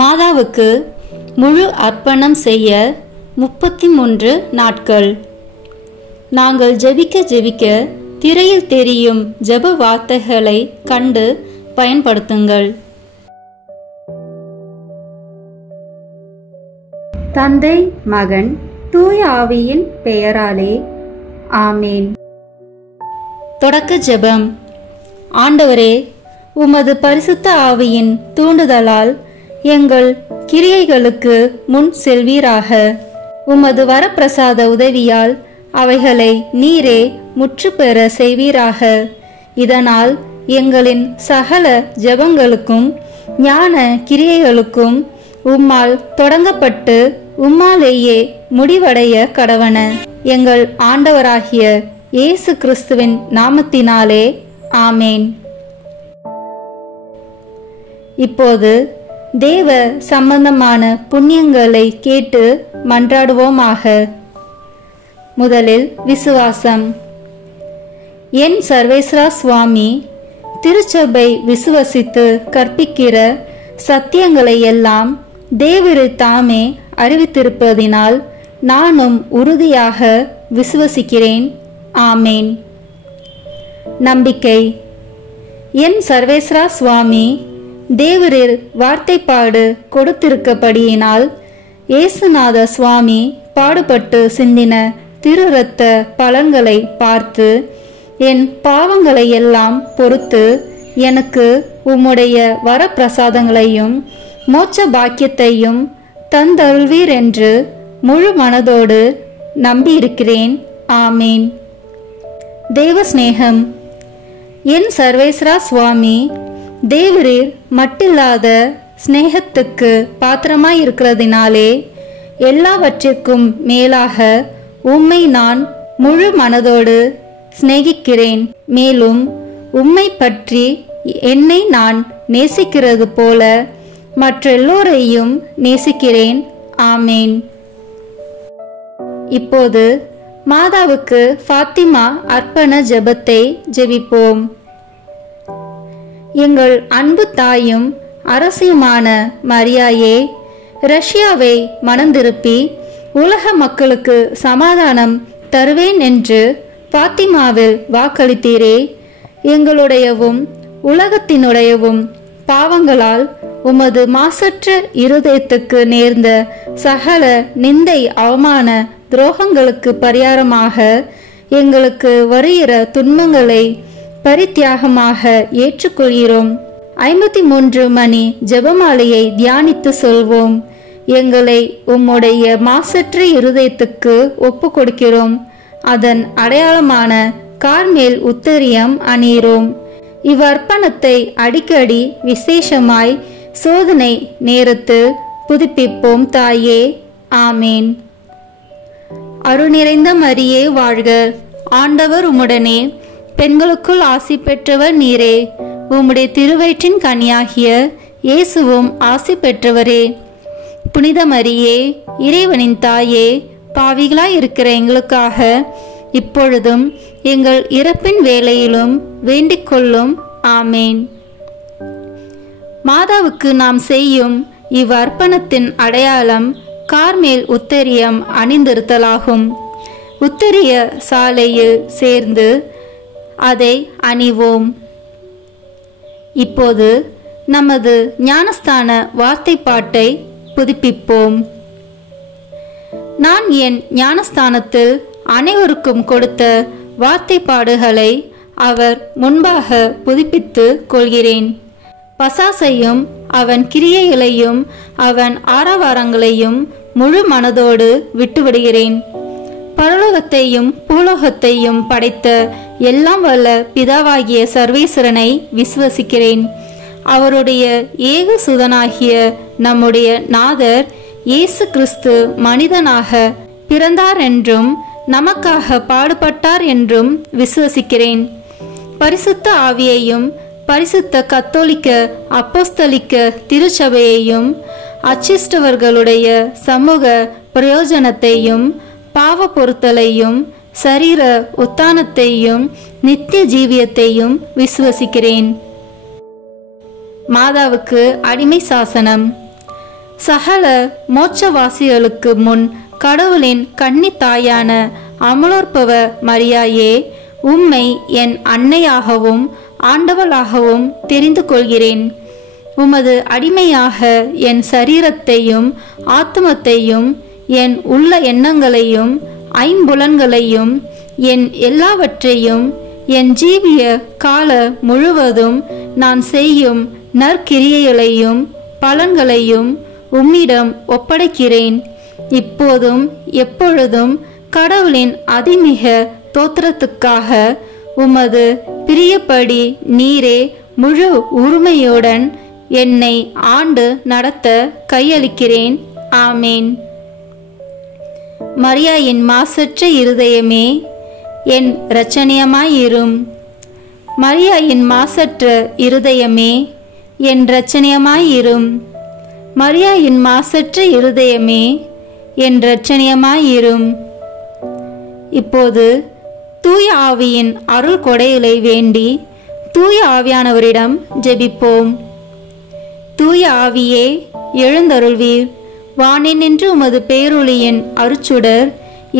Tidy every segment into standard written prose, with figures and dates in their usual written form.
மாதாவுக்கு முழு அர்ப்பணம் செய்ய 33 நாட்கள். நாங்கள் ஜெபிக்க திரையில் தெரியும் ஜெப வார்த்தைகளை கண்டு பயன்படுத்துங்கள். தந்தை, மகன், தூய ஆவியின் பெயராலே ஆமேன். தொடக்க ஜெபம். ஆண்டவரே, உமது பரிசுத்த ஆவியின் தூண்டுதலால் எங்கள் கிரியைகளுக்கு முன் செல்வீராக. உமது வரப்பிரசாத உதவியால் அவைகளை நீரே முற்று பெற செய்வீராக. இதனால் எங்களின் சகல ஜெபங்களுக்கும் ஞான கிரியைகளுக்கும் உம்மால் தொடங்கப்பட்டு உம்மாலேயே முடிவடைய கடவன. எங்கள் ஆண்டவராகிய இயேசு கிறிஸ்துவின் நாமத்தினாலே ஆமேன். இப்போது தேவ சம்பந்தமான புண்ணியங்களை கேட்டு மன்றாடுவோமாக. முதலில் விசுவாசம். என் சர்வேஸ்வரா சுவாமி, திருச்சபை விசுவசித்து கற்பிக்கிற சத்தியங்களை எல்லாம் தேவரு தாமே அறிவித்திருப்பதினால் நானும் உறுதியாக விசுவசிக்கிறேன். ஆமேன். நம்பிக்கை. என் சர்வேஸ்வரா சுவாமி, தேவரில் வார்த்தைப்பாடு கொடுத்திருக்கப்படியினால் இயேசுநாத சுவாமி பாடுபட்டு சிந்தின திரு இரத்த பலன்களை பார்த்து என் பாவங்களை எல்லாம் பொறுத்து எனக்கு உம்முடைய வரப்பிரசாதங்களையும் மோட்ச பாக்கியத்தையும் தந்தருள்வீர் என்று முழு மனதோடு நம்பியிருக்கிறேன். ஆமேன். தேவ சிநேகம். என் சர்வேஸ்வரா சுவாமி, தேவரீர் மட்டில்லாத ஸ்நேகத்துக்கு பாத்திரமாயிருக்கிறதினாலே எல்லாவற்றிற்கும் மேலாக உம்மை நான் முழு மனதோடு சிநேகிக்கிறேன். மேலும் உம்மை பற்றி என்னை நான் நேசிக்கிறது போல மற்றெல்லோரையும் நேசிக்கிறேன். ஆமேன். இப்போது மாதாவுக்கு ஃபாத்திமா அர்ப்பண ஜெபத்தை ஜெபிப்போம். எங்கள் அன்பு தாயும் அரசியுமான மரியாயே, ரஷ்யாவை மனந்திருப்பி உலக மக்களுக்கு சமாதானம் தருவேன் என்று ஃபாத்திமாவில் வாக்களித்தீரே. எங்களுடையவும் உலகத்தினுடையவும் பாவங்களால் உமது மாசற்ற இருதயத்துக்கு நேர்ந்த சகல நிந்தை அவமான துரோகங்களுக்கு பரிகாரமாக எங்களுக்கு வருகிற துன்பங்களை பரித்தியாகமாக ஏற்றுக்கொள்கிறோம். 53 மணி ஜெபமாலையை தியானித்து சொல்வோம். எங்களை உம்முடைய மாசற்ற இருதயத்துக்கு ஒப்பு கொடுக்கிறோம். அதன் அடையாளமான கார்மேல் உத்தரியம் அணியிறோம். இவ்வர்ப்பணத்தை அடிக்கடி விசேஷமாய் சோதனை நேரத்தில் புதுப்பிப்போம் தாயே. ஆமேன். அருள் நிறைந்த மரியே வாழ்க. ஆண்டவர் உம்முடனே, பெண்களுக்குள் ஆசி பெற்றவர் நீரே. உம்முடைய திருவயிற்றின் கனியாகிய இயேசுவும் ஆசி பெற்றவரே. புனித மரியே, இறைவனின் தாயே, பாவிகளாய் இருக்கிற எங்களுக்காக இப்பொழுதும் எங்கள் இறப்பின் வேளையிலும் வேண்டிக் கொள்ளும். ஆமேன். மாதாவுக்கு நாம் செய்யும் இவ்வர்ப்பணத்தின் அடையாளம் கார்மேல் உத்தரியம் அணிந்திருத்தலாகும். உத்தரிய சாலையில் சேர்ந்து அதை அணிவோம். இப்போது நமது ஞானஸ்தான வார்த்தைப்பாட்டை புதுப்பிப்போம். நான் என் ஞானஸ்தானத்தில் அனைவருக்கும் கொடுத்த வார்த்தைப்பாடுகளை அவர் முன்பாக புதுப்பித்து கொள்கிறேன். பசாசையும் அவன் கிரியைகளையும் அவன் ஆரவாரங்களையும் முழு மனதோடு விட்டுவிடுகிறேன். பரலோகத்தையும் பூலோகத்தையும் படைத்த எல்லாம் வல்ல பிதாவாகிய சர்வேஸ்வரனை விசுவசிக்கிறேன். அவருடைய ஏக சுதனாகிய நம்முடைய நாதர் இயேசு கிறிஸ்து மனிதனாக பிறந்தார் என்றும் நமக்காக பாடுபட்டார் என்றும் விசுவசிக்கிறேன். பரிசுத்த ஆவியையும் பரிசுத்த கத்தோலிக்க அப்போஸ்தலிக்க திருச்சபையையும் அச்சிஷ்டவர்களுடைய சமூக பிரயோஜனத்தையும் பாவ பொறுத்தலையும் சரீர உத்தானத்தையும் நித்திய ஜீவியத்தையும் விசுவசிக்கிறேன். மாதாவுக்கு அடிமை சாசனம். சகல மோட்சவாசிகளுக்கு முன் கடவுளின் கன்னி தாயான அமலோற்பவ மரியாயே, உம்மை என் அன்னையாகவும் ஆண்டவளாகவும் தெரிந்து கொள்கிறேன். உமது அடிமையாக என் சரீரத்தையும் ஆத்மத்தையும் என் உள்ள எண்ணங்களையும் ஐம்புலன்களையும் என் எல்லாவற்றையும் என் ஜீவிய கால முழுவதும் நான் செய்யும் நற்கிரியைகளையும் பலன்களையும் உம்மிடம் ஒப்படைக்கிறேன். இப்போதும் எப்பொழுதும் கடவுளின் அதிமிக தோத்திரத்துக்காக உமது பிரியப்படி நீரே முழு உரிமையுடன் என்னை ஆண்டு நடத்த கையளிக்கிறேன். ஆமேன். மரியாயின் மாசற்ற இருதயமே, என் இரட்சணியமாயிரும். மரியாயின் மாசற்ற இருதயமே, என் இரட்சணியமாயிரும். மரியாயின் மாசற்ற இருதயமே, என் இரட்சணியமாயிரும். இப்போது தூய ஆவியின் அருள் கொடைகளை வேண்டி தூய ஆவியானவரிடம் ஜெபிப்போம். தூய ஆவியே, எழுந்தருள்வீர். வானினின்று உமது பேரொளியின் அருச்சுடர்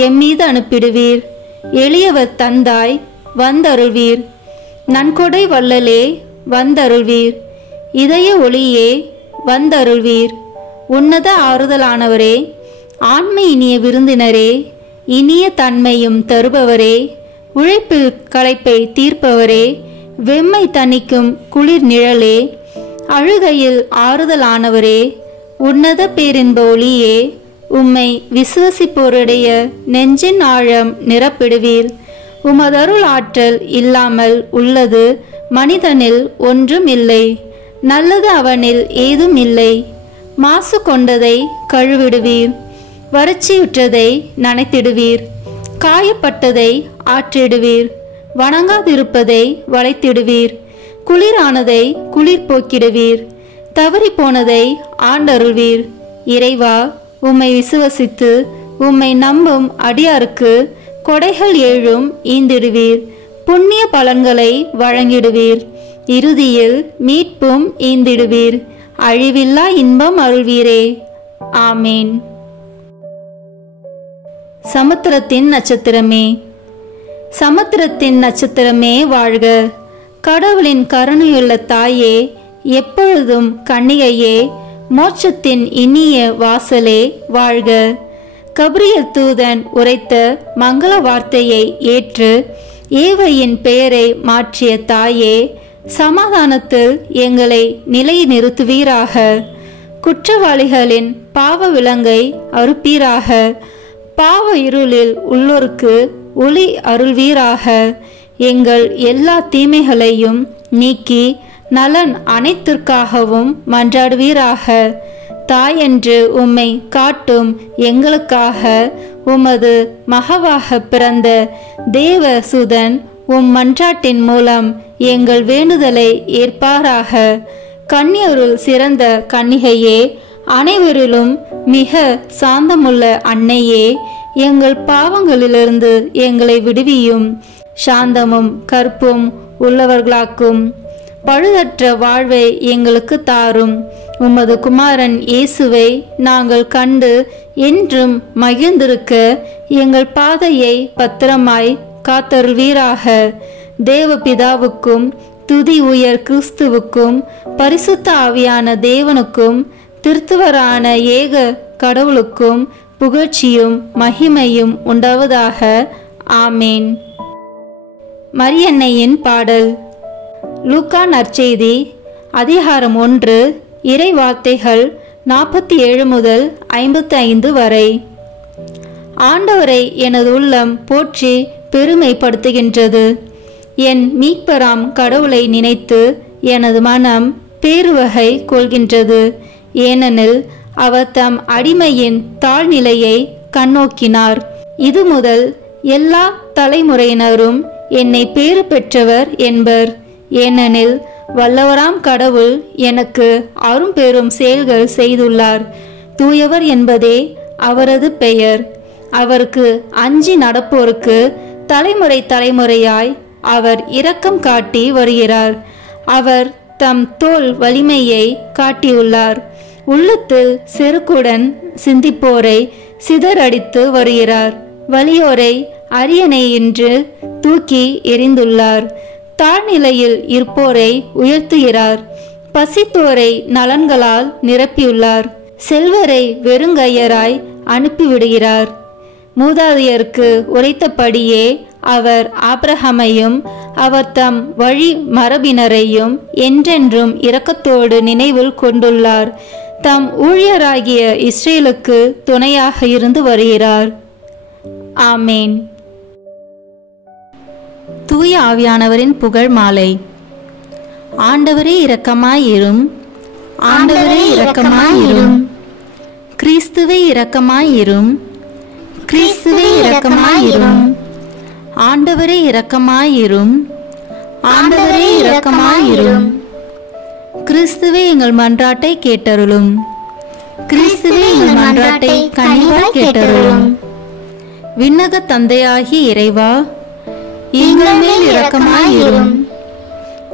எம்மீது அனுப்பிடுவீர். எளியவர் தந்தாய், வந்தருள்வீர். நன்கொடை வள்ளலே, வந்தருள்வீர். இதய ஒளியே, வந்தருள்வீர். உன்னத ஆறுதலானவரே, ஆண்மை இனிய விருந்தினரே, இனிய தன்மையும் தருபவரே, உழைப்பில் களைப்பை தீர்ப்பவரே, வெம்மை தணிக்கும் குளிர் நிழலே, அழுகையில் ஆறுதலானவரே, உன்னத பேரின்ப ஒளியே, உம்மை விசுவசிப்போருடைய நெஞ்சின் ஆழம் நிரப்பிடுவீர். உமதருள் ஆற்றல் இல்லாமல் உள்ளது மனிதனில் ஒன்றும் இல்லை. நல்லது அவனில் ஏதும் இல்லை. மாசு கொண்டதை கழுவிடுவீர். வறட்சியுற்றதை நனைத்திடுவீர். காயப்பட்டதை ஆற்றிடுவீர். வணங்காதிருப்பதை வளைத்திடுவீர். குளிரானதை குளிர் போக்கிடுவீர். தவறி போனதை ஆண்டருள்வீர். இறைவா, உம்மை விசுவசித்து உம்மை நம்பும் அடியாருக்கு கொடைகள் ஏழும் ஈந்திடுவீர். புண்ணிய பலன்களை வழங்கிடுவீர். இறுதியில் மீட்பும் ஈந்திடுவீர். அழிவில்லா இன்பம் அருள்வீரே. ஆமேன். சமுத்திரத்தின் நட்சத்திரமே, சமுத்திரத்தின் நட்சத்திரமே வாழ்க. கடவுளின் கருணையுள்ள தாயே, எப்பொழுதும் கன்னிகையே, மோட்சத்தின் இனிய வாசலே வாழ்க. கபிரியல் தூதன் உரைத்த மங்கள வார்த்தையை ஏற்று ஏவையின் பெயரை மாற்றிய தாயே, சமாதானத்தில் எங்களை நிலைநிறுத்துவீராக. குற்றவாளிகளின் பாவ விலங்கை அறுப்பீராக. பாவ இருளில் உள்ளோருக்கு ஒளி அருள்வீராக. எங்கள் எல்லா தீமைகளையும் நீக்கி நலன் அனைத்திற்காகவும் மன்றாடுவீராக. தாயென்று உம்மை காட்டும் எங்களுக்காக உமது மகவாக பிறந்த தேவசுதன் உம் மன்றாட்டின் மூலம் எங்கள் வேண்டுதலை ஏற்பாராக. கன்னியருள் சிறந்த கன்னிகையே, அனைவரிலும் மிக சாந்தமுள்ள அன்னையே, எங்கள் பாவங்களிலிருந்து எங்களை விடுவியும். சாந்தமும் கற்பும் உள்ளவர்களாக்கும். பழுதற்ற வாழ்வை எங்களுக்கு தாரும். உமது குமாரன் இயேசுவை நாங்கள் கண்டு என்றும் மகிழ்ந்திருக்க எங்கள் பாதையை பத்திரமாய் காத்தருள்வீராக. தேவபிதாவுக்கும் துதி உயர் கிறிஸ்துவுக்கும் பரிசுத்த ஆவியான தேவனுக்கும் திருத்துவரான ஏக கடவுளுக்கும் புகழ்ச்சியும் மகிமையும் உண்டாவதாக. ஆமேன். மரியன்னையின் பாடல். லூக்கா நற்செய்தி அதிகாரம் 1 இறை வார்த்தைகள் 47 முதல் 55 வரை. ஆண்டவரை எனது உள்ளம் போற்றி பெருமைப்படுத்துகின்றது. என் மீட்பராம் கடவுளை நினைத்து எனது மனம் பேருவகை கொள்கின்றது. ஏனெனில் அவர் தம் அடிமையின் தாழ்நிலையை கண்ணோக்கினார். இது முதல் எல்லா தலைமுறையினரும் என்னை பேறு பெற்றவர் என்பர். ஏனெனில் வல்லவராம் கடவுள் எனக்கு அரும்பெரும் செயல்கள் செய்துள்ளார். தூயவர் என்பதே அவரது பெயர். அவருக்கு அஞ்சி நடப்போருக்கு தலைமுறை தலைமுறையாய் அவர் இரக்கம் காட்டி வருகிறார். அவர் தம் தோள் வலிமையை காட்டியுள்ளார். உள்ளத்தில் செருக்குடன் சிந்திப்போரை சிதறடித்து வருகிறார். வலியோரை அரியணை என்று தூக்கி எறிந்துள்ளார். தாழ்நிலையில் இருப்போரை உயர்த்துகிறார். பசித்தோரை நலன்களால் நிரப்பியுள்ளார். செல்வரை வெறுங்கையராய் அனுப்பிவிடுகிறார். மூதாதையருக்கு உரைத்தபடியே அவர் ஆபிரகாமையும் அவர் தம் வழி மரபினரையும் என்றென்றும் இரக்கத்தோடு நினைவில் கொண்டுள்ளார். தம் ஊழியராகிய இஸ்ரேலுக்கு துணையாக இருந்து வருகிறார். ஆமேன். தூய ஆவியானவரின் புகழ் மாலை. ஆண்டவரே இரக்கமாயிரும், ஆண்டவரே இரக்கமாயிரும், கிறிஸ்துவே இரக்கமாயிரும், கிறிஸ்துவே இரக்கமாயிரும், ஆண்டவரே இரக்கமாயிரும், ஆண்டவரே இரக்கமாயிரும், கிறிஸ்துவே எங்கள் மன்றாட்டை கேட்டருளும், கிறிஸ்துவே எங்கள் மன்றாட்டை கனிவாய் கேட்டருளும். விண்ணக தந்தையாகி இறைவா, எங்கள் மேல் இரக்கமாயிரும்.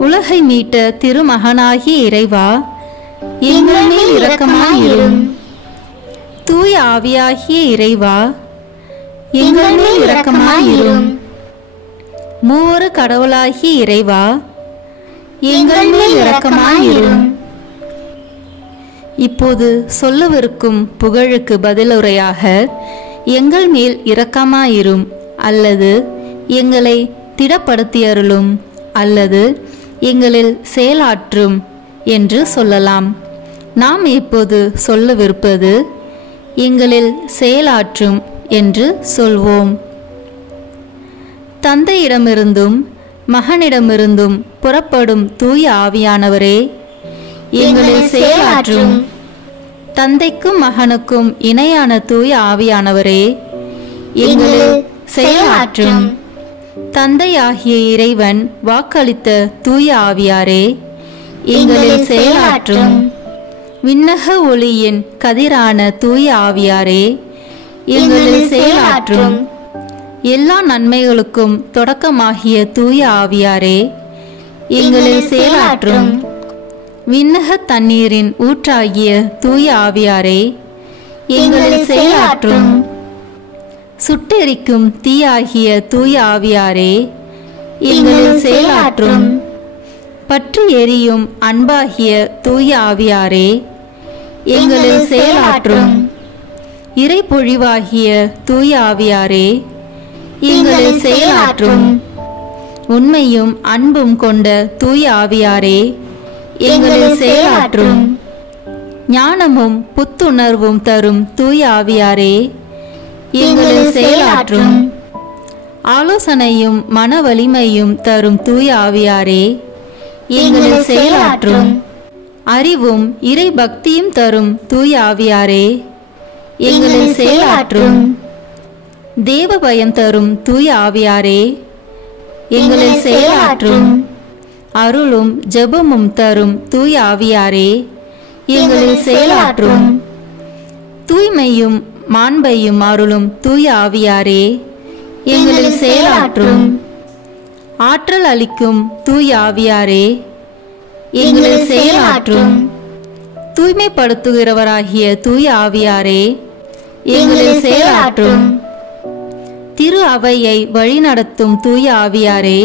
உலகை மீட்ட திருமகனாகி இறைவா, எங்கள் மேல் இரக்கமாயிரும். தூய ஆவியாகிய இறைவா, எங்கள் மேல் இரக்கமாயிரும். மூவரு கடவுளாகிய இறைவா, எங்கள் மேல் இரக்கமாயிரும். இப்போது சொல்லவிருக்கும் புகழுக்கு பதிலுரையாக எங்கள் மேல் இரக்கமாயிரும் அல்லது எங்களை திடப்படுத்தியருளும் அல்லது எங்களில் செயலாற்றும் என்று சொல்லலாம். நாம் இப்போது சொல்லவிருப்பது எங்களில் செயலாற்றும் என்று சொல்வோம். தந்தையிடமிருந்தும் மகனிடமிருந்தும் புறப்படும் தூய ஆவியானவரே, எங்களில் செயலாற்றும். தந்தைக்கும் மகனுக்கும் இணையான தூய ஆவியானவரே, எங்களில் செயலாற்றும். தந்தையாகிய இறைவன் வாக்களித்த தூய ஆவியாரே, எங்களில் செயலாற்றும். விண்ணக ஒளியின் கதிரான தூய ஆவியாரே, எங்களில் செயலாற்றும். எல்லா நன்மைகளுக்கும் தொடக்கமாகிய தூய ஆவியாரே, எங்களில் செயலாற்றும். விண்ணக தண்ணீரின் ஊற்றாகிய தூய ஆவியாரே, எங்களில் செயலாற்றும். சுட்டெரிக்கும் தீயாகிய தூய ஆவியாரே, எங்களில் செயலாற்றும். பற்றி எரியும் அன்பாகிய தூய ஆவியாரே, எங்களில் செயலாற்றும். இறை பொழிவாகிய தூய ஆவியாரே, எங்களில் செயலாற்றும். உண்மையும் அன்பும் கொண்ட தூய ஆவியாரே, எங்களில் செயலாற்றும். ஞானமும் புத்துணர்வும் தரும் தூய ஆவியாரே, எங்களில் செயலாற்றும். ஆலோசனையும் மன வலிமையும் தரும் தூய ஆவியாரே, எங்களில் செயலாற்றும். அறிவும் இறை பக்தியும் தரும் தூய ஆவியாரே, எங்களில் செயலாற்றும். தேவ பயம் தரும் தூய ஆவியாரே, எங்களில் செயலாற்றும். அருளும் ஜெபமும் தரும் தூய ஆவியாரே, எங்களில் செயலாற்றும். தூய்மையும் மாண்பையும் அருளும் தூய ஆவியாரே, எங்களில் செயலாற்றும். ஆற்றல் அளிக்கும் தூய ஆவியாரே, எங்களில் செயலாற்றும். தூய்மைப்படுத்துகிறவராகிய தூய ஆவியாரே, எங்களில் செயலாற்றும். திரு அவையை வழிநடத்தும் தூய ஆவியாரே,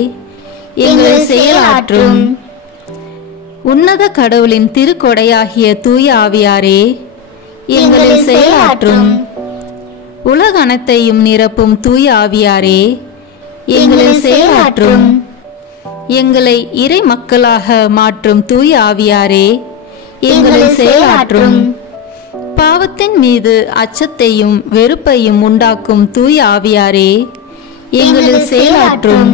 எங்களில் செயலாற்றும். உன்னத கடவுளின் திருக்கொடையாகிய தூய ஆவியாரே, எங்களில் செயலாற்றும். உலக அனைத்தையும் நிரப்பும் தூய ஆவியாரே, எங்களில் செயலாற்றும். எங்களை இறை மக்களாக மாற்றும் தூய ஆவியாரே, எங்களில் செயலாற்றும். பாவத்தின் மீது அச்சத்தையும் வெறுப்பையும் உண்டாக்கும் தூய ஆவியாரே, எங்களில் செயலாற்றும்.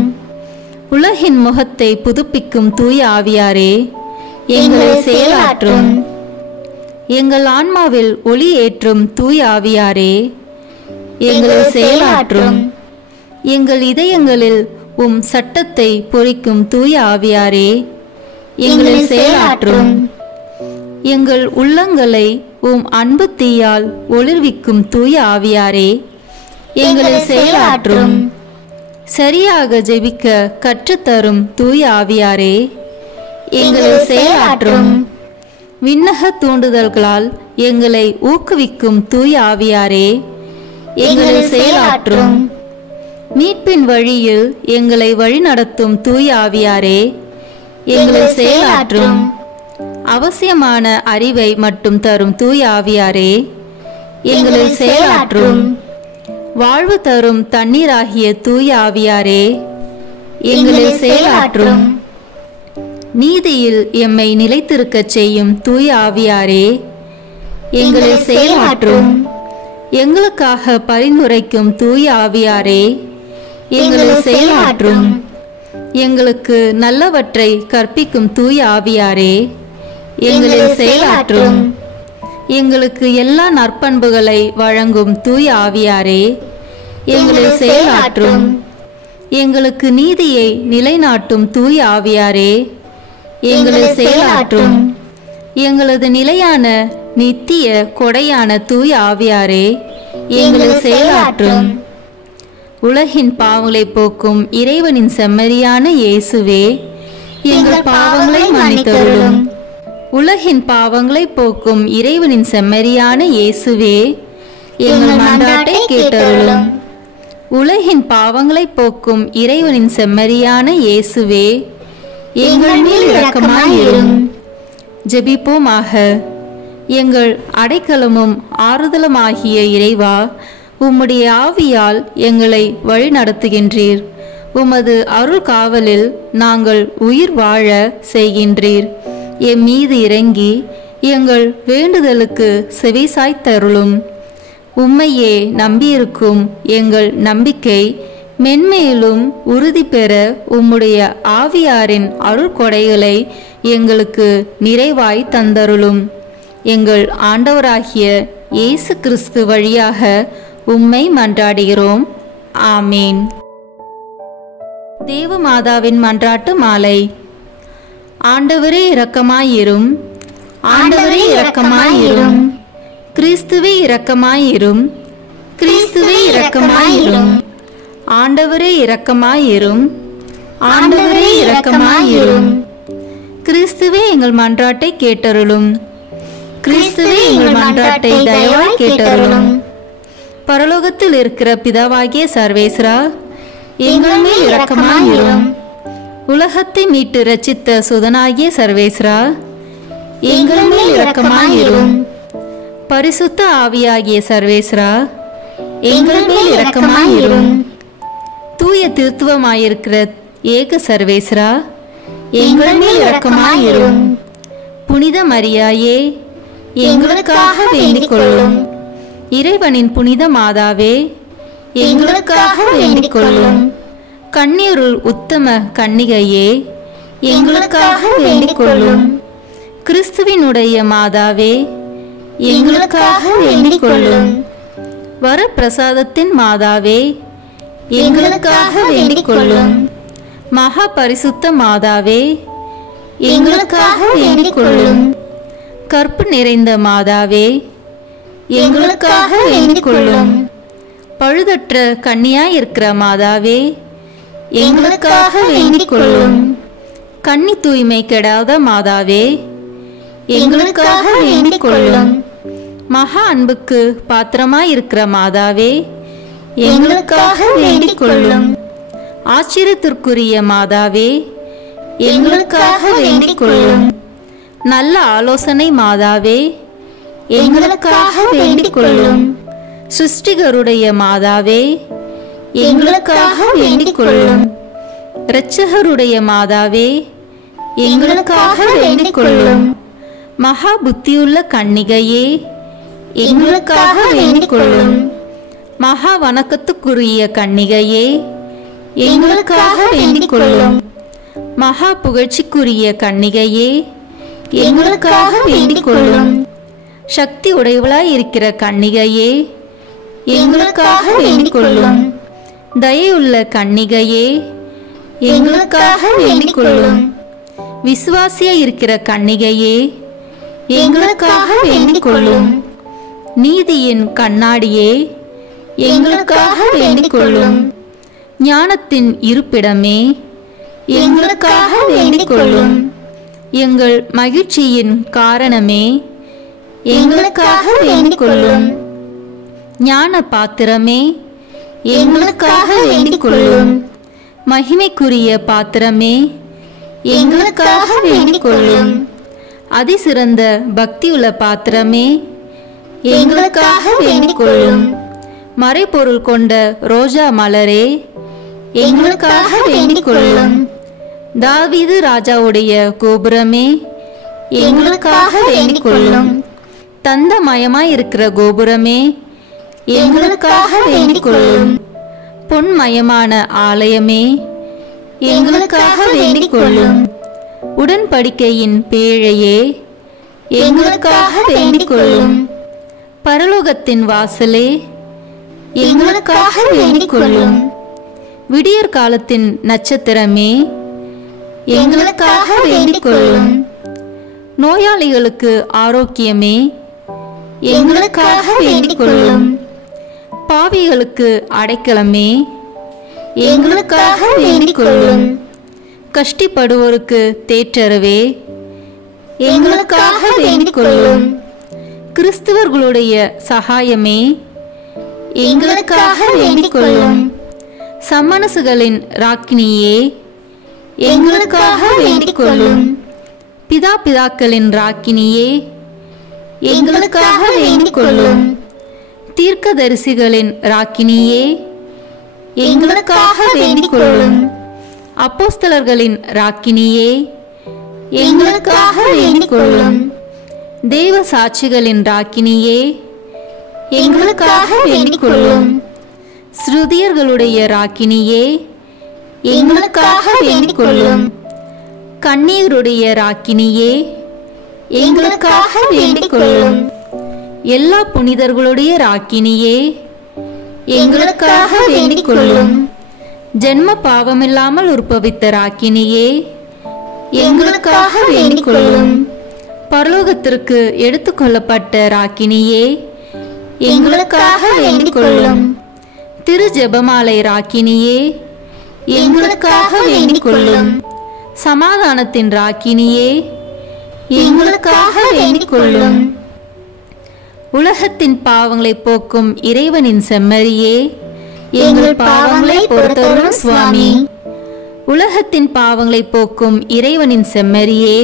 உலகின் முகத்தை புதுப்பிக்கும் தூய ஆவியாரே, எங்களில் செயலாற்றும். எங்கள் ஆன்மாவில் ஒளி ஏற்றும் தூய ஆவியாரே, எங்களில் செயலாற்றும். எங்கள் இதயங்களில் உம் சட்டத்தை பொறிக்கும் தூய ஆவியாரே, எங்களில் செயலாற்றும். எங்கள் உள்ளங்களை உம் அன்பு தீயால் ஒளிர்விக்கும் தூய ஆவியாரே, எங்களில் செயலாற்றும். சரியாக ஜெபிக்க கற்றுத்தரும் தூய ஆவியாரே, எங்களில் செயலாற்றும். விண்ணக தூண்டுதல்களால் எங்களை ஊக்குவிக்கும் தூய ஆவியாரே, எங்களில் செயலாற்றும். மீட்பின் வழியில் எங்களை வழிநடத்தும் தூய ஆவியாரே, எங்களில் செயலாற்றும். அவசியமான அறிவை மட்டும் தரும் தூய ஆவியாரே, எங்களில் செயலாற்றும். வாழ்வு தரும் தண்ணீராகிய தூய ஆவியாரே, எங்களில் செயலாற்றும். நீதியில் எம்மை நிலைத்திருக்கச் செய்யும் தூய ஆவியாரே, எங்களில் செயலாற்றும். எங்களுக்காக பரிந்துரைக்கும் தூய ஆவியாரே, எங்களில் செயலாற்றும். எங்களுக்கு நல்லவற்றை கற்பிக்கும் தூய ஆவியாரே, எங்களில் செயலாற்றும். எங்களுக்கு எல்லா நற்பண்புகளை வழங்கும் தூய ஆவியாரே, எங்களில் செயலாற்றும். எங்களுக்கு நீதியை நிலைநாட்டும் தூய ஆவியாரே, எங்களில் செயலாற்றும். எங்களது நிலையான நித்திய கொடையான தூய ஆவியாரே, எங்களில் செயலாற்றும். உலகின் பாவங்களை போக்கும் இறைவனின் செம்மறியான இயேசுவே, எங்கள் பாவங்களை மன்னித்தருளும். உலகின் பாவங்களை போக்கும் இறைவனின் செம்மறியான இயேசுவே, எங்கள் மன்றாட்டை கேட்டருளும். உலகின் பாவங்களை போக்கும் இறைவனின் செம்மறியான இயேசுவே, எங்கள் மேல் இரக்கமாயிரும். ஜெபிப்போமாக. எங்கள் அடைக்கலமும் ஆறுதலுமாகிய இறைவா, உம்முடைய ஆவியால் எங்களை வழிநடத்துகின்றீர். உமது அருள் காவலில் நாங்கள் உயிர் வாழ செய்கின்றீர். எம் மீது இறங்கி எங்கள் வேண்டுதலுக்கு செவிசாய்த்தருளும். உம்மையே நம்பியிருக்கும் எங்கள் நம்பிக்கை மென்மேலும் உறுதி பெற உம்முடைய ஆவியாரின் அருள் கொடைகளை எங்களுக்கு நிறைவாய் தந்தருளும். எங்கள் ஆண்டவராகிய இயேசு கிறிஸ்து வழியாக உம்மை மன்றாடுகிறோம். ஆமேன். தேவமாதாவின் மன்றாட்டு மாலை. ஆண்டவரே இரக்கமாயிரும். ஆண்டவரே இரக்கமாயிரும். கிறிஸ்துவே இரக்கமாயிரும். கிறிஸ்துவே இரக்கமாயிரும். ஆண்டவரே இரக்கமாயிரும். ஆண்டவரே இரக்கமாயிரும். கிறிஸ்துவே எங்கள் மன்றாட்டை கேட்டருளும். கிறிஸ்துவே எங்கள் மன்றாட்டை தயவாய் கேட்டருளும். பரலோகத்தில் இருக்கிற பிதாவாகிய சர்வேஸ்வரா, எங்கள் மேல் இரக்கமாயிரும். உலகத்தை மீட்டு ரட்சித்த சுதனாகிய சர்வேஸ்வரா, எங்கள் மேல் இரக்கமாயிரும். பரிசுத்த ஆவியாகிய சர்வேஸ்வரா, எங்கள் மேல் இரக்கமாயிரும். தூய திருத்துவமாயிருக்கிற ஏக சர்வேஸ்வரா, எங்கள் மேல் இரக்கமாயிரும். புனித மரியாயே, எங்களுக்காக வேண்டிக் கொள்ளும். இறைவனின் புனித மாதாவே, எங்களுக்காக வேண்டிக் கொள்ளும். கன்னியருள் உத்தம கன்னிகையே, எங்களுக்காக வேண்டிக் கொள்ளும். கிறிஸ்துவினுடைய மாதாவே, எங்களுக்காக வேண்டிக் கொள்ளும். வரப்பிரசாதத்தின் மாதாவே, எங்களுக்காக வேண்டிக் கொள்ளும். மகா பரிசுத்த மாதாவே, எங்களுக்காக வேண்டிக் கொள்ளும். கற்பு நிறைந்த மாதாவே, எங்களுக்காக வேண்டிக் கொள்ளும். பழுதற்ற கன்னியாயிருக்கிற மாதாவே, எங்களுக்காக வேண்டிக் கொள்ளும். கன்னி தூய்மை கெடாத மாதாவே, எங்களுக்காக வேண்டிக் கொள்ளும். மகா அன்புக்கு பாத்திரமாயிருக்கிற மாதாவே, எங்களுக்காக வேண்டிக் கொள்ளும். ஆச்சரியத்திற்குரிய மாதாவே, எங்களுக்காக வேண்டிக் கொள்ளும். நல்ல ஆலோசனை மாதாவே, எங்களுக்காக வேண்டிக் கொள்ளும். சிருஷ்டிகருடைய மாதாவே, எங்களுக்காக வேண்டிக் கொள்ளும். இரட்சகருடைய மாதாவே, எங்களுக்காக வேண்டிக் கொள்ளும். மகா புத்தியுள்ள கன்னிகையே, எங்களுக்காக வேண்டிக் கொள்ளும். மகா வணக்கத்துக்குரிய கன்னிகையே, எங்களுக்காக வேண்டிக் கொள்ளும். மகா புகழ்ச்சிக்குரிய கன்னிகையே, எங்களுக்காக வேண்டிக் கொள்ளும். சக்தி உடையவளாய் இருக்கிற கன்னிகையே, எங்களுக்காக வேண்டிக் கொள்ளும். தயையுள்ள கன்னிகையே, எங்களுக்காக வேண்டிக் கொள்ளும். விசுவாசியாய் இருக்கிற கன்னிகையே, எங்களுக்காக வேண்டிக் கொள்ளும். நீதியின் கண்ணாடியே, எங்களுக்காக வேண்டிக் கொள்ளும். ஞானத்தின் இருப்பிடமே, எங்களுக்காக வேண்டிக் கொள்ளும். எங்கள் மகிழ்ச்சியின் காரணமே, எங்களுக்காக வேண்டிக் கொள்ளும். ஞான பாத்திரமே, எங்களுக்காக வேண்டிக் கொள்ளும். மகிமைக்குரிய பாத்திரமே, எங்களுக்காக வேண்டிக் கொள்ளும். அதிசிறந்த பக்தியுள்ள பாத்திரமே, எங்களுக்காக வேண்டிக் கொள்ளும். மறைபொருள் கொண்ட ரோஜா மலரே, எங்களுக்காக வேண்டிக் கொள்ளும். தாவீது ராஜாவுடைய கோபுரமே, எங்களுக்காக வேண்டிக் கொள்ளும். தந்தமயமாய் இருக்கிற கோபுரமே, எங்களுக்காக வேண்டிக் கொள்ளும். பொன்மயமான ஆலயமே, எங்களுக்காக வேண்டிக் கொள்ளும். உடன்படிக்கையின் பேழையே, எங்களுக்காக வேண்டிக் கொள்ளும். பரலோகத்தின் வாசலே, எங்களுக்காக வேண்டிக் கொள்ளும். விடியற் காலத்தின் நட்சத்திரமே, எங்களுக்காக வேண்டிக் கொள்ளும். நோயாளிகளுக்கு ஆரோக்கியமே, எங்களுக்காக வேண்டிக் கொள்ளும். பாவிகளுக்கு அடைக்கலமே, எங்களுக்காக வேண்டிக் கொள்ளும். கஷ்டப்படுவோருக்கு தேற்றரவே, எங்களுக்காக வேண்டிக் கொள்ளும். கிறிஸ்தவர்களுடைய சகாயமே, எங்களுக்காக வேண்டிக் கொள்ளும். சம்மனசுகளின் ராக்கினியே, எங்களுக்காக வேண்டிக் கொள்ளும். பிதாக்களின் ராக்கினியே, எங்களுக்காக வேண்டிக் கொள்ளும். தீர்க்கதரிசிகளின் ராக்கினியே, எங்களுக்காக வேண்டிக் கொள்ளும். அப்போஸ்தலர்களின் ராக்கினியே, எங்களுக்காக வேண்டிக் கொள்ளும். தேவ சாட்சிகளின் ராக்கினியே, எங்களுக்காக வேண்டிக் கொள்ளும். ஸ்ருதியர்களுடைய ராக்கினியே, எங்களுக்காக வேண்டிக் கொள்ளும். கண்ணீருடைய ராக்கினியே, எங்களுக்காக வேண்டிக் கொள்ளும். எல்லா புனிதர்களுடைய ராக்கினியே, எங்களுக்காக வேண்டிக் கொள்ளும். ஜென்ம பாவமில்லாமல் உற்பவித்த ராக்கினியே, எங்களுக்காக வேண்டிக் கொள்ளும். பரலோகத்திற்கு எடுத்துக்கொள்ளப்பட்ட ராக்கினியே, எங்களுக்காக வேண்டிக் கொள்ளும். திரு ஜெபமாலை ராக்கினியே, எங்களுக்காக வேண்டிக் கொள்ளும். சமாதானத்தின் ராக்கினியே, எங்களுக்காக வேண்டிக் கொள்ளும். உலகத்தின் பாவங்களை போக்கும் இறைவனின் செம்மறியே, எங்கள் பாவங்களை பொறுத்தருளும் சுவாமி. உலகத்தின் பாவங்களை போக்கும் இறைவனின் செம்மறியே,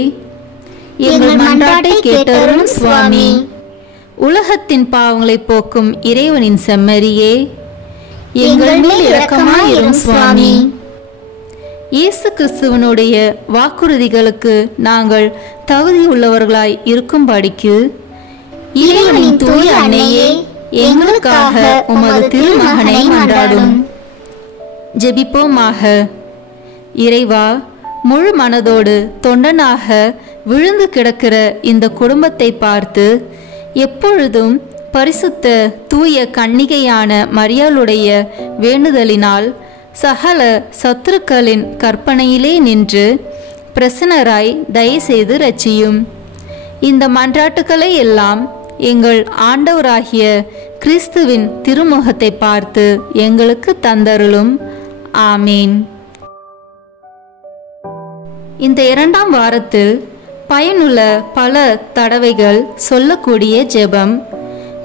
எங்கள் மன்றாட்டை கேட்டருளும் சுவாமி. உலகத்தின் பாவங்களை போக்கும் இறைவனின் செம்மறியே, எங்கள் மேல் இரக்கமாயிரும் சுவாமி. இயேசு கிறிஸ்துவனுடைய வாக்குறுதிகளுக்கு நாங்கள் தகுதியுள்ளவர்களாய் இருக்கும்படிக்கு இறைவனின் தூய அன்னையே, எங்களுக்காக உமது திருமகனை மன்றாடும். ஜெபிப்போமாக. இறைவா, முழு மனதோடு தொண்டனாக விழுந்து கிடக்கிற இந்த குடும்பத்தை பார்த்து எப்பொழுதும் பரிசுத்த தூய கன்னிகையான மரியாளுடைய வேண்டுதலினால் சகல சத்துருக்களின் கற்பனையிலே நின்று பிரசன்னராய் தயவுசெய்து ரட்சியும். இந்த மன்றாட்டுக்களை எல்லாம் எங்கள் ஆண்டவராகிய கிறிஸ்துவின் திருமுகத்தை பார்த்து எங்களுக்கு தந்தருளும். ஆமீன். இந்த 2ஆம் வாரத்தில் பயனுள்ள பல தடவைகள் சொல்லக்கூடிய ஜெபம்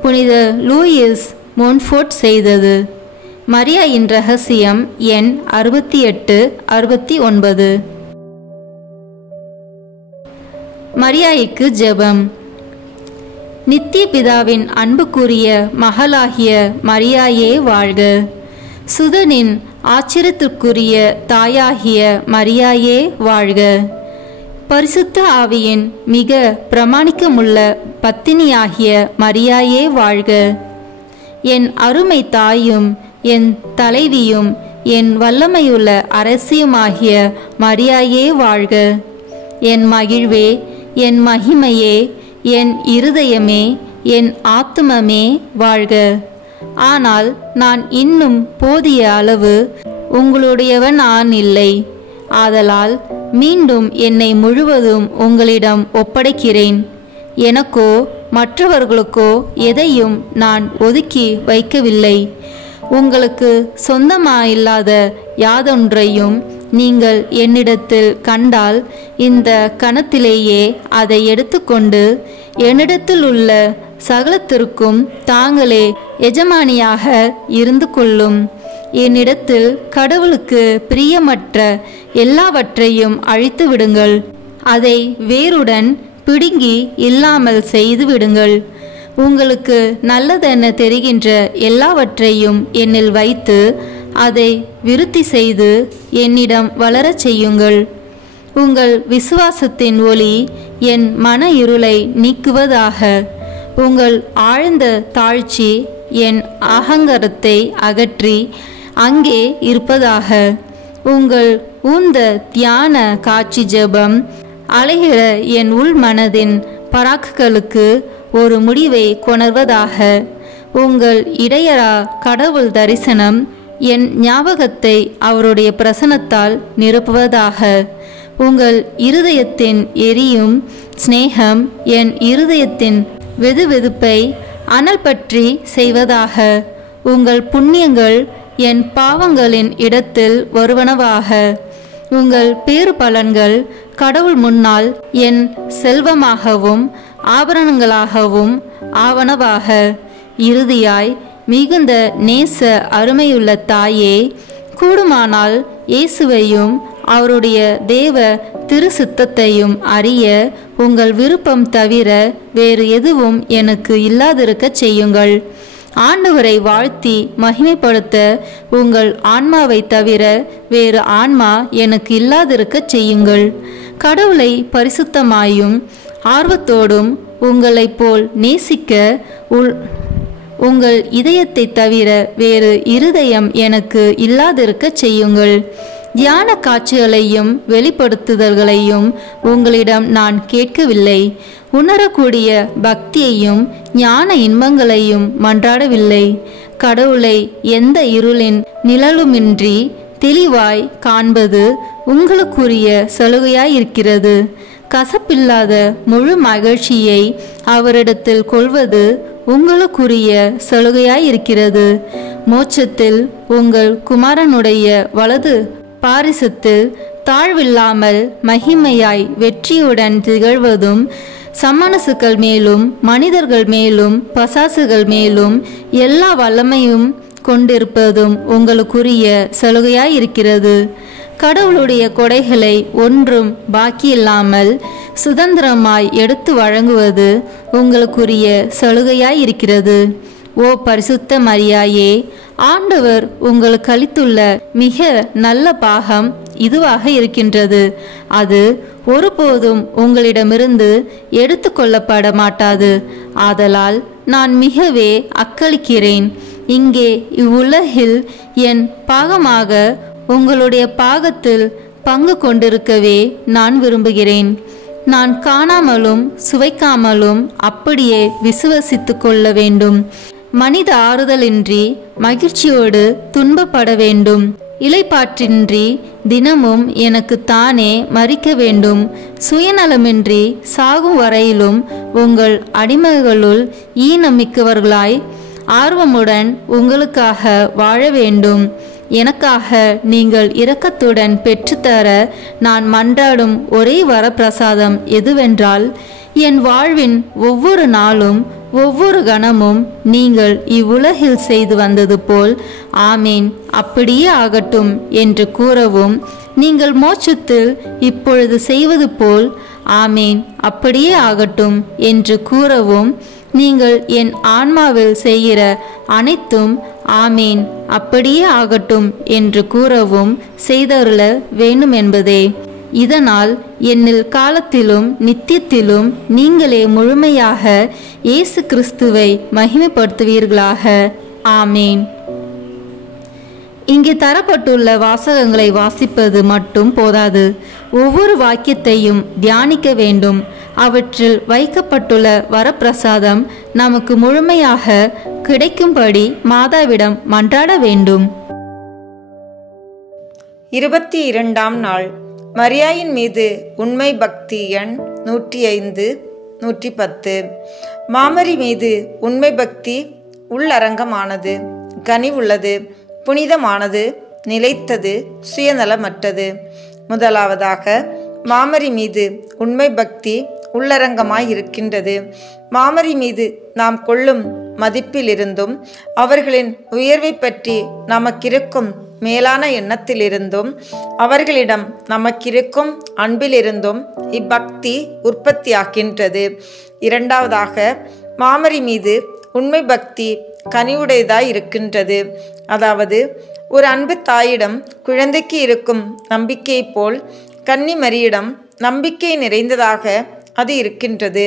புனித லூயிஸ் மோன்ஃபோர்ட் செய்தது. மரியாயின் ரகசியம் எண் 68-69. மரியாய்க்கு ஜெபம். நித்திய பிதாவின் அன்புக்குரிய மகளாகிய மரியாயே வாழ்க. சுதனின் ஆச்சரியத்திற்குரிய தாயாகிய மரியாயே வாழ்க. பரிசுத்த ஆவியின் மிக பிரமாணிக்கமுள்ள பத்தினியாகிய மரியாயே வாழ்க. என் அருமை தாயும் என் தலைவியும் என் வல்லமையுள்ள அரசியுமாகிய மரியாயே வாழ்க. என் மகிழ்வே, என் மகிமையே, என் இருதயமே, என் ஆத்துமமே வாழ்க. ஆனால் நான் இன்னும் போதிய அளவு உங்களுடையவன் இல்லை. ஆதலால் மீண்டும் என்னை முழுவதும் உங்களிடம் ஒப்படைக்கிறேன். எனக்கோ மற்றவர்களுக்கோ எதையும் நான் ஒதுக்கி வைக்கவில்லை. உங்களுக்கு சொந்தமாயில்லாத யாதொன்றையும் நீங்கள் என்னிடத்தில் கண்டால் இந்த கணத்திலேயே அதை எடுத்துக்கொண்டு என்னிடத்தில் உள்ள சகலத்திற்கும் தாங்களே எஜமானியாக இருந்து கொள்ளும். என்னிடத்தில் கடவுளுக்கு பிரியமற்ற எல்லாவற்றையும் அழித்து விடுங்கள். அதை வேருடன் பிடுங்கி இல்லாமல் செய்து விடுங்கள். உங்களுக்கு நல்லதென தெரிகின்ற எல்லாவற்றையும் என்னில் வைத்து அதை விருத்தி செய்து என்னிடம் வளரச் செய்யுங்கள். உங்கள் விசுவாசத்தின் ஒளி என் மன இருளை நீக்குவதாக. உங்கள் ஆழ்ந்த தாழ்ச்சி என் அகங்காரத்தை அகற்றி அங்கே இருப்பதாக. உங்கள் ஊந்த தியான காட்சி ஜெபம் அலைகிற என் உள் மனதின் பராக்குகளுக்கு ஒரு முடிவை கொணர்வதாக. உங்கள் இடையரா கடவுள் தரிசனம் என் ஞாபகத்தை அவருடைய பிரசனத்தால் நிரப்புவதாக. உங்கள் இருதயத்தின் எரியும் சிநேகம் என் இருதயத்தின் வெதுவெதுப்பை அனல் பற்றி செய்வதாக. உங்கள் புண்ணியங்கள் என் பாவங்களின் இடத்தில் வருவனவாக. உங்கள் பேறு பலன்கள் கடவுள் முன்னால் என் செல்வமாகவும் ஆபரணங்களாகவும் ஆவனவாக. இறுதியாய் மிகுந்த நேச அருமையுள்ள தாயே, கூடுமானால் இயேசுவையும் அவருடைய தேவ திரு சித்தத்தையும் அறிய உங்கள் விருப்பம் தவிர வேறு எதுவும் எனக்கு இல்லாதிருக்கச் செய்யுங்கள். ஆண்டவரை வாழ்த்தி மகிமைப்படுத்த உங்கள் ஆன்மாவை தவிர வேறு ஆன்மா எனக்கு இல்லாதிருக்கச் செய்யுங்கள். கடவுளை பரிசுத்தமாயும் ஆர்வத்தோடும் உங்களைப் போல் நேசிக்க உங்கள் இதயத்தை தவிர வேறு இருதயம் எனக்கு இல்லாதிருக்கச் செய்யுங்கள். தியான காட்சிகளையும் வெளிப்படுத்துதல்களையும் உங்களிடம் நான் கேட்கவில்லை. உணரக்கூடிய பக்தியையும் ஞான இன்பங்களையும் மன்றாடவில்லை. கடவுளை எந்த இருளின் நிழலுமின்றி தெளிவாய் காண்பது உங்களுக்குரிய சலுகையாயிருக்கிறது. கசப்பில்லாத முழு மகிழ்ச்சியை அவரிடத்தில் கொள்வது உங்களுக்குரிய சலுகையாயிருக்கிறது. மோட்சத்தில் உங்கள் குமாரனுடைய வலது பாரிசத்தில் தாழ்வில்லாமல் மகிமையாய் வெற்றியுடன் திகழ்வதும் சம்மனசுகள் மேலும் மனிதர்கள் மேலும் பசாசுகள் மேலும் எல்லா வல்லமையும் கொண்டிருப்பதும் உங்களுக்குரிய சலுகையாயிருக்கிறது. கடவுளுடைய கொடைகளை ஒன்றும் பாக்கியில்லாமல் சுதந்திரமாய் எடுத்து வழங்குவது உங்களுக்குரிய சலுகையாயிருக்கிறது. ஓ பரிசுத்த மரியாயே, ஆண்டவர் உங்களுக்கு அளித்துள்ள மிக நல்ல பாகம் இதுவாக இருக்கின்றது. அது ஒருபோதும் உங்களிடமிருந்து எடுத்து கொள்ளப்பட மாட்டாது. ஆதலால் நான் மிகவே அக்களிக்கிறேன். இங்கே இவ்வுலகில் என் பாகமாக உங்களுடைய பாகத்தில் பங்கு கொண்டிருக்கவே நான் விரும்புகிறேன். நான் காணாமலும் சுவைக்காமலும் அப்படியே விசுவசித்து கொள்ள வேண்டும். மனித ஆறுதலின்றி மகிழ்ச்சியோடு துன்பப்பட வேண்டும். இளைப்பாற்றின்றி தினமும் எனக்கு தானே மறிக்க வேண்டும். சுயநலமின்றி சாகும் வரையிலும் உங்கள் அடிமைகளுள் ஈனமிக்கவர்களாய் ஆர்வமுடன் உங்களுக்காக வாழ வேண்டும். எனக்காக நீங்கள் இரக்கத்துடன் பெற்றுத்தர நான் மன்றாடும் ஒரே வரப்பிரசாதம் எதுவென்றால், என் வாழ்வின் ஒவ்வொரு நாளும் ஒவ்வொரு கணமும் நீங்கள் இவ்வுலகில் செய்து வந்தது போல் ஆமேன் அப்படியே ஆகட்டும் என்று கூறவும், நீங்கள் மோட்சத்தில் இப்பொழுது செய்வது போல் ஆமேன் அப்படியே ஆகட்டும் என்று கூறவும், நீங்கள் என் ஆன்மாவில் செய்கிற அனைத்தும் ஆமேன் அப்படியே ஆகட்டும் என்று கூறவும் செய்தருள வேண்டும் என்பதே. இதனால் என்னில் காலத்திலும் நித்தியத்திலும் நீங்களே முழுமையாக இயேசு கிறிஸ்துவை மகிமைப்படுத்துவீர்களாக. ஆமேன். இங்கே தரப்பட்டுள்ள வாசகங்களை வாசிப்பது மட்டும் போதாது. ஒவ்வொரு வாக்கியத்தையும் தியானிக்க வேண்டும். அவற்றில் வைக்கப்பட்டுள்ள வரப்பிரசாதம் நமக்கு முழுமையாக கிடைக்கும்படி மாதாவிடம் மன்றாட வேண்டும். 22ஆம் நாள். மரியாயின் மீது உண்மை பக்தி எண் 105 110. மாமரி மீது உண்மை பக்தி உள்ளரங்கமானது, கனிவுள்ளது, புனிதமானது, நிலைத்தது, சுயநலமற்றது. முதலாவதாக, மாமரி மீது உண்மை பக்தி உள்ளரங்கமாய் இருக்கின்றது. மாமரி மீது நாம் கொள்ளும் மதிப்பிலிருந்தும் அவர்களின் உயர்வை பற்றி நமக்கிருக்கும் மேலான எண்ணத்திலிருந்தும் அவர்களிடம் நமக்கிருக்கும் அன்பிலிருந்தும் இப்பக்தி உற்பத்தியாகின்றது. இரண்டாவதாக, மாமரி மீது உண்மை பக்தி கனிவுடையதாய் இருக்கின்றது. அதாவது, ஒரு அன்பு தாயிடம் குழந்தைக்கு இருக்கும் நம்பிக்கை போல் கன்னிமரியிடம் நம்பிக்கை நிறைந்ததாக அது இருக்கின்றது.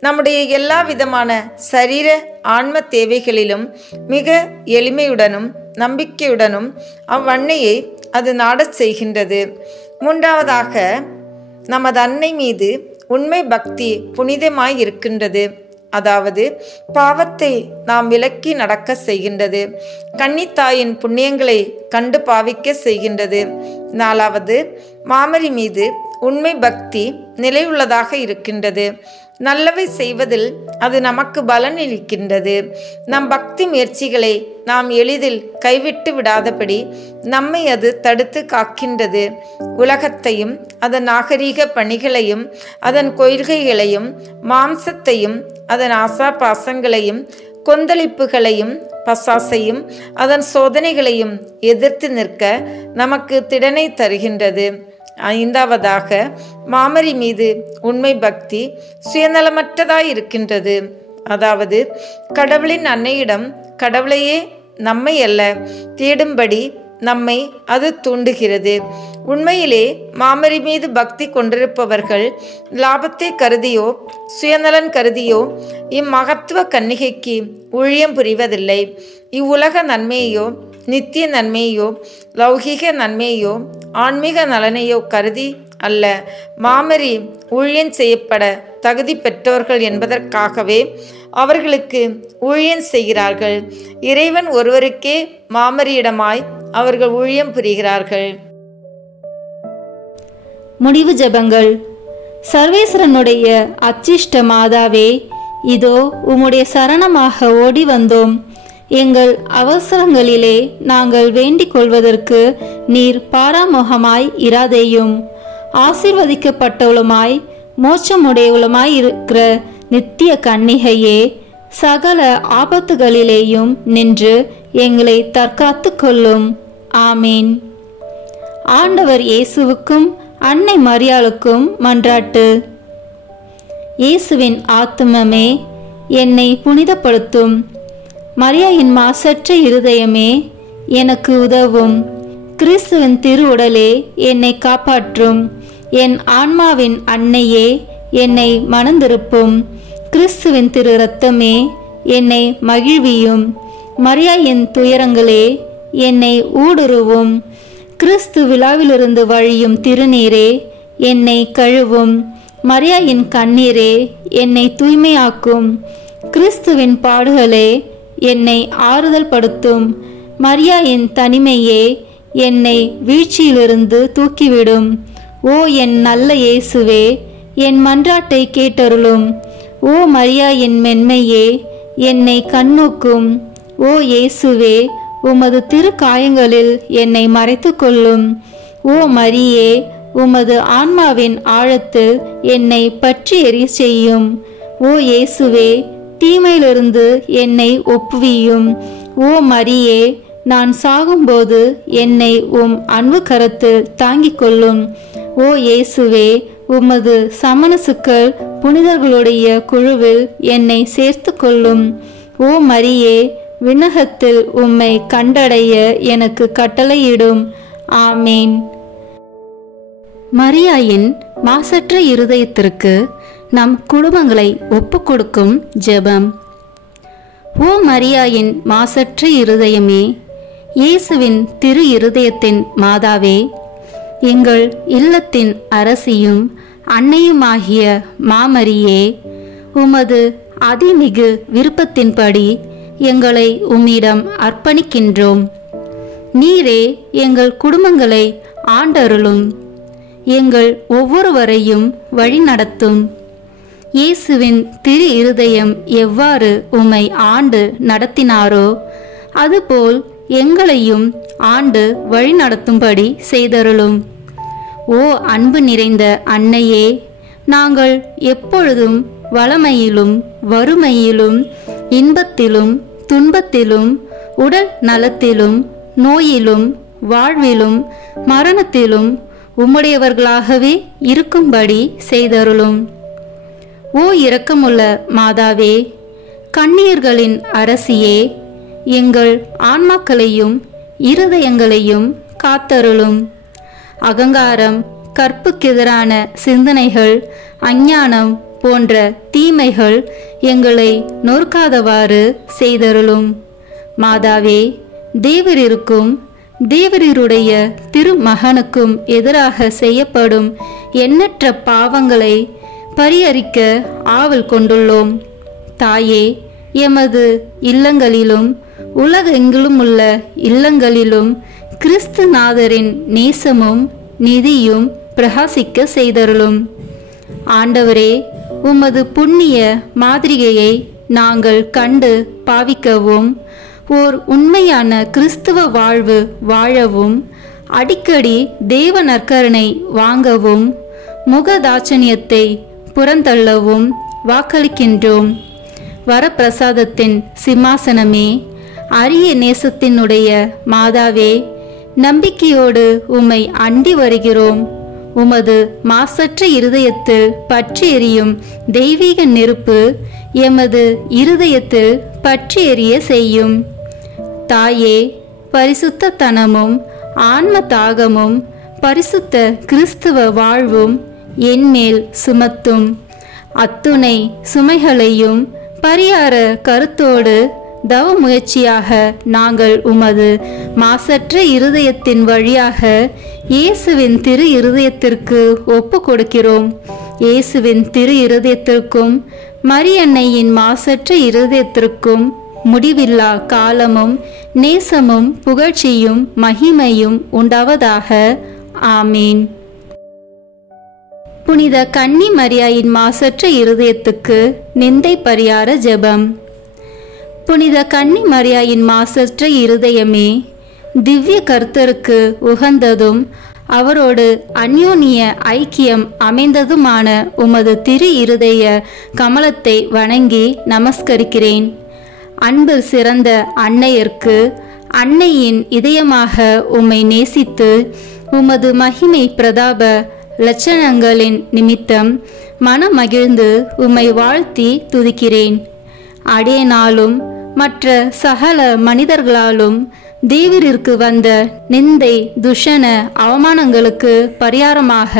நம்முடைய எல்லா விதமான சரீர ஆன்ம தேவைகளிலும் மிக எளிமையுடனும் நம்பிக்கையுடனும் அவ்வன்னையை அது நாடச் செய்கின்றது. மூன்றாவதாக, நமது அன்னை மீது உண்மை பக்தி புனிதமாய் இருக்கின்றது. அதாவது, பாவத்தை நாம் விலக்கி நடக்க செய்கின்றது. கன்னித்தாயின் புண்ணியங்களை கண்டு பாவிக்க செய்கின்றது. நாலாவது, மாமரி மீது உண்மை பக்தி நிலையுள்ளதாக இருக்கின்றது. நல்லவை செய்வதில் அது நமக்கு பலனளிக்கின்றது. நம் பக்தி முயற்சிகளை நாம் எளிதில் கைவிட்டு விடாதபடி நம்மை அது தடுத்து காக்கின்றது. உலகத்தையும் அதன் நாகரீக பணிகளையும் அதன் கொள்கைகளையும் மாம்சத்தையும் அதன் ஆசா பாசங்களையும் கொந்தளிப்புகளையும் பசாசையும் அதன் சோதனைகளையும் எதிர்த்து நிற்க நமக்கு திடனை தருகின்றது. ஐந்தாவதாக, மாமரி மீது உண்மை பக்தி சுயநலமற்றதாய் இருக்கின்றது. அதாவது, கடவுளின் அன்னையிடம் கடவுளையே நம்மை அல்ல தேடும்படி நம்மை அது தூண்டுகிறது. உண்மையிலே மாமரி மீது பக்தி கொண்டிருப்பவர்கள் லாபத்தை கருதியோ சுயநலன் கருதியோ இம்மகத்துவ கன்னிகைக்கு ஊழியம் புரிவதில்லை. இவ்வுலக நன்மையோ நித்திய நன்மையோ லௌகீக நன்மையோ ஆன்மீக நலனையோ கருதி அல்ல, மாமரி ஊழியம் செய்யப்பட தகுதி பெற்றவர்கள் என்பதற்காகவே அவர்களுக்கு ஊழியம் செய்கிறார்கள். இறைவன் ஒருவருக்கே மாமரியிடமாய் அவர்கள் ஊழியம் புரிகிறார்கள். முடிவு ஜெபங்கள். சர்வேஸ்வரனுடைய அச்சிஷ்ட மாதாவே, இதோ உம்முடைய சரணமாக ஓடி வந்தோம். எங்கள் அவசரங்களிலே நாங்கள் வேண்டிக் கொள்வதற்கு நீர் பாராமுகமாய் இராதேயும். ஆசீர்வதிக்கப்பட்டவளுமாய் மோட்சமுடையவளுமாய் இருக்கிற நித்திய கன்னிகையே, சகல ஆபத்துகளிலேயும் நின்று எங்களை தற்காத்து கொள்ளும். ஆமீன். ஆண்டவர் இயேசுவுக்கும் அன்னை மரியாளுக்கும் மன்றாட்டு. இயேசுவின் ஆத்துமமே, என்னை புனிதப்படுத்தும். மரியாயின் மாசற்ற இருதயமே, எனக்கு உதவும். கிறிஸ்துவின் திரு உடலே, என்னை காப்பாற்றும். என் ஆன்மாவின் அன்னையே, என்னை மணந்திருப்பும். கிறிஸ்துவின் திரு இரத்தமே, என்னை மகிழ்வியும். மரியாயின் துயரங்களே, என்னை ஊடுருவும். கிறிஸ்து விழாவிலிருந்து வழியும் திருநீரே, என்னை கழுவும். மரியாயின் கண்ணீரே, என்னை தூய்மையாக்கும். கிறிஸ்துவின் பாடுகளே, என்னை ஆறுதல் படுத்தும். மரியாயின் தனிமையே, என்னை வீழ்ச்சியிலிருந்து தூக்கிவிடும். ஓ என் நல்ல இயேசுவே, என் மன்றாட்டை கேட்டருளும். ஓ மரியாயின் மென்மையே, என்னை கண்ணோக்கும். ஓ இயேசுவே, உமது திரு காயங்களில் என்னை மறைத்து கொள்ளும். ஓ மரியே, உமது ஆன்மாவின் ஆழத்தில் என்னை பற்றி எரிய செய்யும். ஓ இயேசுவே, தீமையிலிருந்து என்னை ஒப்புவியும். ஓ மரியே, நான் சாகும்போது என்னை உம் அன்பு கரத்தில் தாங்கிக் கொள்ளும். ஓ இயேசுவே, உமது சமணசுக்கள் புனிதர்களுடைய குழுவில் என்னை சேர்த்து கொள்ளும். ஓ மரியே, விண்ணகத்தில் உம்மை கண்டடைய எனக்கு கட்டளையிடும். ஆமீன். மரியாயின் மாசற்ற இருதயத்திற்கு நம் குடும்பங்களை ஒப்புக்கொடுக்கும் ஜெபம். ஓ மரியாயின் மாசற்ற இருதயமே, இயேசுவின் திரு இருதயத்தின் மாதாவே, எங்கள் இல்லத்தின் அரசியும் அன்னையுமாகிய மாமரியே, உமது அதிமிகு விருப்பத்தின்படி எங்களை உம்மிடம் அர்ப்பணிக்கின்றோம். நீரே எங்கள் குடும்பங்களை ஆண்டருளும். எங்கள் ஒவ்வொருவரையும் வழிநடத்தும். இயேசுவின் திரு இருதயம் எவ்வாறு உம்மை ஆண்டு நடத்தினாரோ அதுபோல் எங்களையும் ஆண்டு வழிநடத்தும்படி செய்தருளும். ஓ அன்பு நிறைந்த அன்னையே, நாங்கள் எப்பொழுதும் வளமையிலும் வறுமையிலும் இன்பத்திலும் துன்பத்திலும் உடல் நலத்திலும் நோயிலும் வாழ்விலும் மரணத்திலும் உம்முடையவர்களாகவே இருக்கும்படி செய்தருளும். ஓ இரக்கமுள்ள மாதாவே, கண்ணீர்களின் அரசியே, எங்கள் ஆன்மாக்களையும் இருதயங்களையும் காத்தருளும். அகங்காரம், கற்புக்கெதிரான சிந்தனைகள், அஞ்ஞானம் போன்ற தீமைகள் எங்களை நொறுக்காதவாறு செய்தருளும். மாதாவே, தேவரிருக்கும் தேவரீருடைய திருமகனுக்கும் எதிராக செய்யப்படும் எண்ணற்ற பாவங்களை பரிஹரிக்க ஆவல் கொண்டுள்ளோம். தாயே, எமது இல்லங்களிலும் உலகெங்கிலும் உள்ள இல்லங்களிலும் கிறிஸ்துநாதரின் நேசமும் நீதியும் பிரகாசிக்க செய்தருளும். ஆண்டவரே, உமது புண்ணிய மாதிரிகையை நாங்கள் கண்டு பாவிக்கவும், ஓர் உண்மையான கிறிஸ்துவ வாழ்வு வாழவும், அடிக்கடி தேவ நற்கருணை வாங்கவும், முகதாட்சணியத்தை புறந்தள்ளவும் வாக்களிக்கின்றோம். வரப்பிரசாதத்தின் சிம்மாசனமே, அரிய நேசத்தினுடைய மாதாவே, நம்பிக்கையோடு உம்மை அண்டி வருகிறோம். உமது மாசற்ற இருதயத்தில் பற்றி எரியும் தெய்வீக நெருப்பு எமது இருதயத்தில் பற்றி எரிய செய்யும். தாயே, பரிசுத்தத்தனமும் ஆன்ம தாகமும் பரிசுத்த கிறிஸ்துவ வாழ்வும் என்மேல் சுமத்தும். அத்துணை சுமைகளையும் பரிகார கருத்தோடு தவ முயற்சியாக நாங்கள் உமது மாசற்ற இருதயத்தின் வழியாக இயேசுவின் திரு இருதயத்திற்கு ஒப்பு கொடுக்கிறோம். இயேசுவின் திரு இருதயத்திற்கும் மரியன்னையின் மாசற்ற இருதயத்திற்கும் முடிவில்லா காலமும் நேசமும் புகழ்ச்சியும் மகிமையும் உண்டாவதாக. ஆமீன். புனித கன்னி மரியாயின் மாசற்ற இருதயத்துக்கு நிந்தை பரிகார ஜெபம். புனித கன்னி மரியாயின் மாசற்ற இருதயமே, திவ்ய கர்த்தருக்கு உகந்ததும் அவரோடு அந்யோன்ய ஐக்கியம் அமைந்ததுமான உமது திரு இருதய கமலத்தை வணங்கி நமஸ்கரிக்கிறேன். அன்பு சிறந்த அன்னையர்க்கு அன்னையின் இதயமாக உம்மை நேசித்து உமது மகிமை பிரதாப லட்சணங்களின் நிமித்தம் மனமகிழ்ந்து உம்மை வாழ்த்தி துதிக்கிறேன். அடியேனாலும் மற்ற சகல மனிதர்களாலும் தேவரிற்கு வந்த நிந்தை துஷண அவமானங்களுக்கு பரிகாரமாக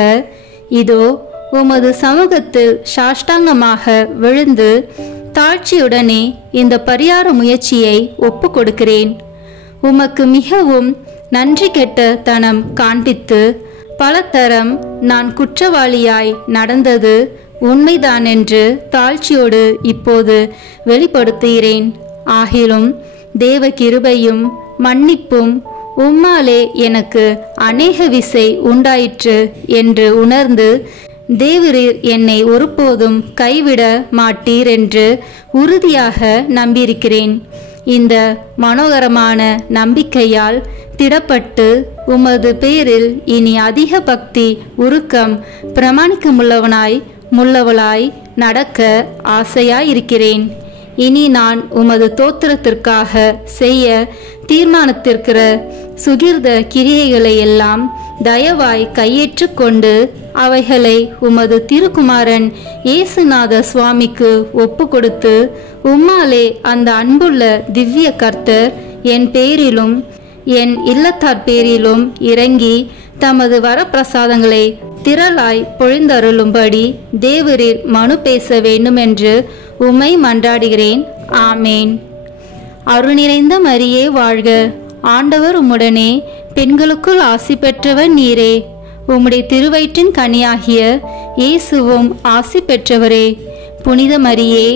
இதோ உமது சமூகத்தில் சாஷ்டாங்கமாக விழுந்து தாழ்ச்சியுடனே இந்த பரிகார முயற்சியை ஒப்பு கொடுக்கிறேன். உமக்கு மிகவும் நன்றி கெட்ட தனம் காண்பித்து பலதரம் நான் குற்றவாளியாய் நடந்தது உண்மைதான் என்று தாழ்ச்சியோடு இப்போது வெளிப்படுத்துகிறேன். ஆகிலும் தேவ கிருபையும் மன்னிப்பும் உம்மாலே எனக்கு அநேக விசை உண்டாயிற்று என்று உணர்ந்து தேவரீர் என்னை ஒருபோதும் கைவிட மாட்டீர் என்று உறுதியாக நம்பியிருக்கிறேன். இந்த மனோகரமான நம்பிக்கையால் திடப்பட்டு உமது பேரில் இனி அதிக பக்தி உருக்கம் பிரமாணிக்கமுள்ளவளாய் நடக்க ஆசையாயிருக்கிறேன். இனி நான் உமது தோத்திரத்திற்காக செய்ய தீர்மானித்திருக்கிற சுகிர்த கிரியைகளை எல்லாம் தயவாய் கையேற்று கொண்டு அவைகளை உமது திருக்குமாரன் இயேசுநாத சுவாமிக்கு ஒப்பு கொடுத்து உம்மாலே அந்த அன்புள்ள திவ்ய கர்த்தர் என் பேரிலும் என் இல்லத்தார் பேரிலும் இறங்கி தமது வரப்பிரசாதங்களை திரளாய் பொழிந்தருளும்படி தேவரீர் மனு பேச வேண்டுமென்று உம்மை மன்றாடுகிறேன். ஆமேன். அருள் நிறைந்த மரியே வாழ்க, ஆண்டவர் உம்முடனே, பெண்களுக்குள் ஆசி பெற்றவர் நீரே. உம்முடைய திருவயிற்றின் கனியாகிய இயேசுவும் ஆசி பெற்றவரே. புனித மரியே,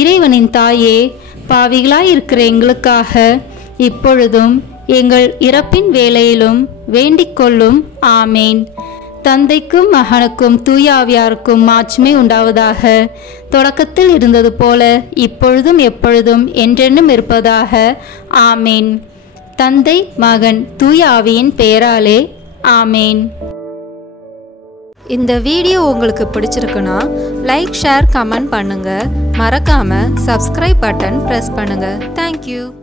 இறைவனின் தாயே, பாவிகளாயிருக்கிற எங்களுக்காக இப்பொழுதும் எங்கள் இறப்பின் வேளையிலும் வேண்டிக் கொள்ளும். ஆமேன். தந்தைக்கும் மகனுக்கும் தூயாவியாருக்கும் மாட்சிமை உண்டாவதாக. தொடக்கத்தில் இருந்தது போல இப்பொழுதும் எப்பொழுதும் என்றென்றும் இருப்பதாக. ஆமேன். தந்தை, மகன், தூய ஆவியின் பெயராலே ஆமேன். இந்த வீடியோ உங்களுக்கு பிடிச்சிருக்குன்னா லைக், ஷேர், கமெண்ட் பண்ணுங்க. மறக்காம சப்ஸ்கிரைப் பட்டன் பிரஸ் பண்ணுங்க. தேங்க்யூ.